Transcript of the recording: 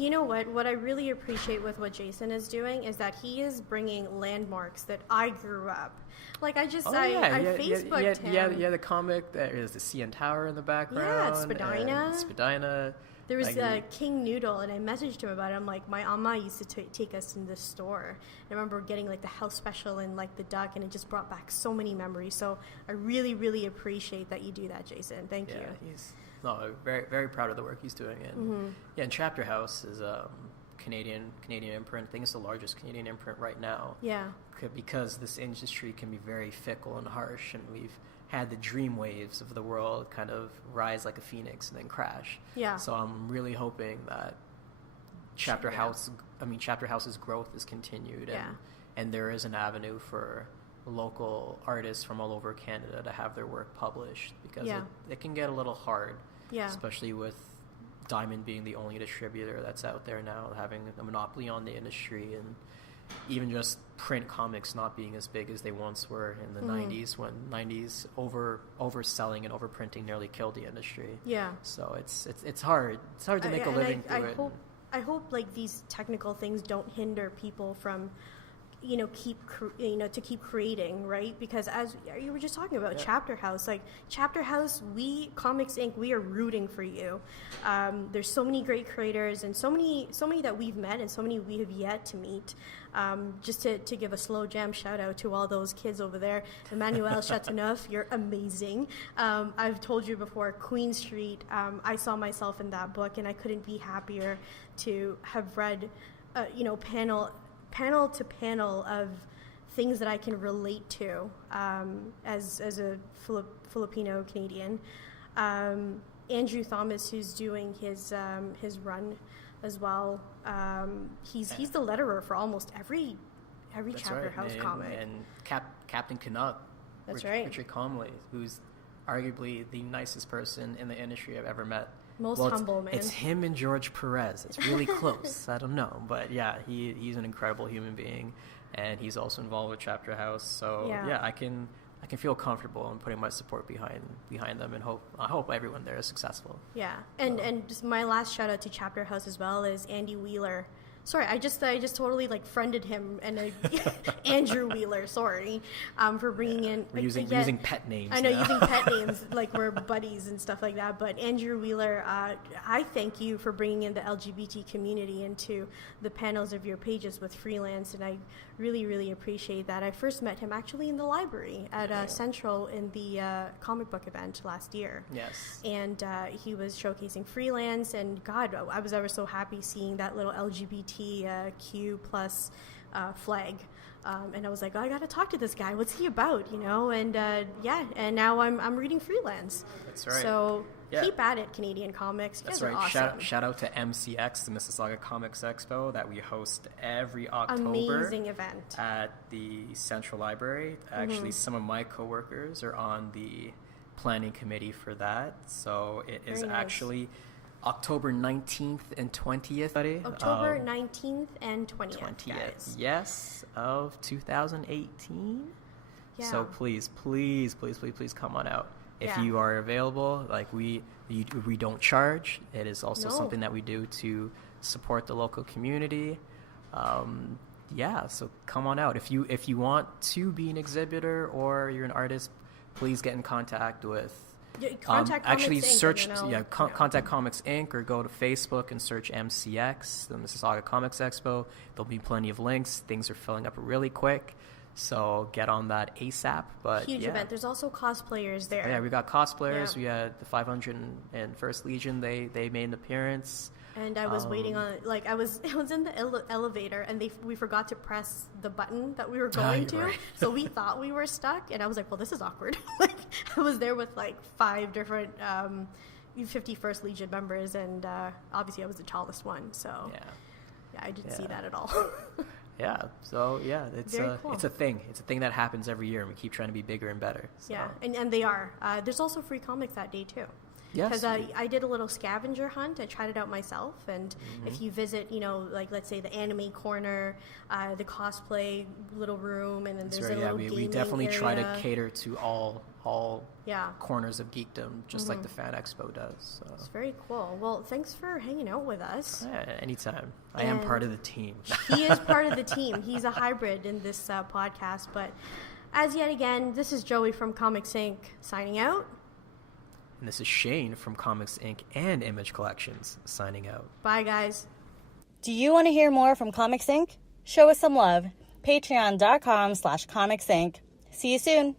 You know what? What I really appreciate with what Jason is doing is that he is bringing landmarks that I grew up. Like I Facebooked him. Yeah, the comic. There is the CN Tower in the background. Yeah, Spadina. Spadina. There was King Noodle, and I messaged him about it. I'm like, my amma used to take us in this store. I remember getting like the house special and like the duck, and it just brought back so many memories. So I really, really appreciate that you do that, Jason. Thank you. He's very, very proud of the work he's doing. And yeah, and Chapterhouse is a Canadian imprint. I think it's the largest Canadian imprint right now. Yeah. Because this industry can be very fickle and harsh, and we've had the dream waves of the world kind of rise like a phoenix and then crash. Yeah. So I'm really hoping that Chapterhouse's growth is continued, and there is an avenue for local artists from all over Canada to have their work published, because it can get a little hard, especially with Diamond being the only distributor that's out there now, having a monopoly on the industry, and even just print comics not being as big as they once were in the 90s, when 90s overselling and overprinting nearly killed the industry. Yeah. So it's hard. It's hard to make a living through it. I hope like these technical things don't hinder people from to keep creating, right? Because as you were just talking about, Chapterhouse, like Chapterhouse, we Comics Inc., we are rooting for you. There's so many great creators, and so many that we've met, and so many we have yet to meet. Just to give a slow jam shout out to all those kids over there. Emmanuel Chateauneuf, you're amazing. I've told you before, Queen Street, I saw myself in that book, and I couldn't be happier to have read, panel to panel of things that I can relate to as a Filipino Canadian. Andrew Thomas, who's doing his run as well. He's the letterer for almost every Chapterhouse comic. And Captain Canuck, Richard Comley, who's arguably the nicest person in the industry I've ever met. Most humble, man. It's him and George Perez. It's really close. I don't know. But yeah, he's an incredible human being, and he's also involved with Chapterhouse. So I can feel comfortable in putting my support behind them, and I hope everyone there is successful. Yeah. And just my last shout out to Chapterhouse as well is Andy Wheeler. Sorry, I just totally like friended him, and Andrew Wheeler. Sorry, for bringing in. We're using pet names. I know, using pet names like we're buddies and stuff like that. But Andrew Wheeler, I thank you for bringing in the LGBT community into the panels of your pages with Freelance, and I really, really appreciate that. I first met him actually in the library at Central in the comic book event last year. Yes. And he was showcasing Freelance, and God, I was ever so happy seeing that little LGBTQ plus flag. And I was like, I got to talk to this guy. What's he about, And and now I'm reading Freelance. That's right. So keep at it, Canadian comics. That's right. Awesome. Shout out to MCX, the Mississauga Comics Expo, that we host every October. Amazing event. At the Central Library. Actually, some of my coworkers are on the planning committee for that. So it is actually October 19th and 20th. October 19th and 20th, guys. Yes, of 2018. Yeah. So please come on out. If you are available, like we don't charge. It is also something that we do to support the local community. So come on out. If you want to be an exhibitor or you're an artist, please get in contact with Contact Comics Inc. or go to Facebook and search MCX, the Mississauga Comics Expo. There'll be plenty of links. Things are filling up really quick, so get on that ASAP. But huge event. There's also cosplayers there. Yeah, we got cosplayers. We had the 501st Legion. They made an appearance. And I was waiting on, I was in the elevator, and we forgot to press the button that we were going to, right. So we thought we were stuck, and I was like, well, this is awkward. I was there with 5 different 51st Legion members, and obviously I was the tallest one, so I didn't see that at all. So it's cool. It's a thing. It's a thing that happens every year, and we keep trying to be bigger and better. So. Yeah, and they are. There's also free comics that day too. Because I did a little scavenger hunt. I tried it out myself. And if you visit, like let's say the anime corner, the cosplay little room, and then there's a little gaming we definitely area. try to cater to all corners of geekdom, just like the Fan Expo does. So. It's very cool. Well, thanks for hanging out with us. Yeah, anytime. I am part of the team. He is part of the team. He's a hybrid in this podcast. But as yet again, this is Joey from Comics Inc. signing out. And this is Shane from Comics Inc. and Image Collections signing out. Bye, guys. Do you want to hear more from Comics Inc.? Show us some love. Patreon.com/Comics Inc. See you soon.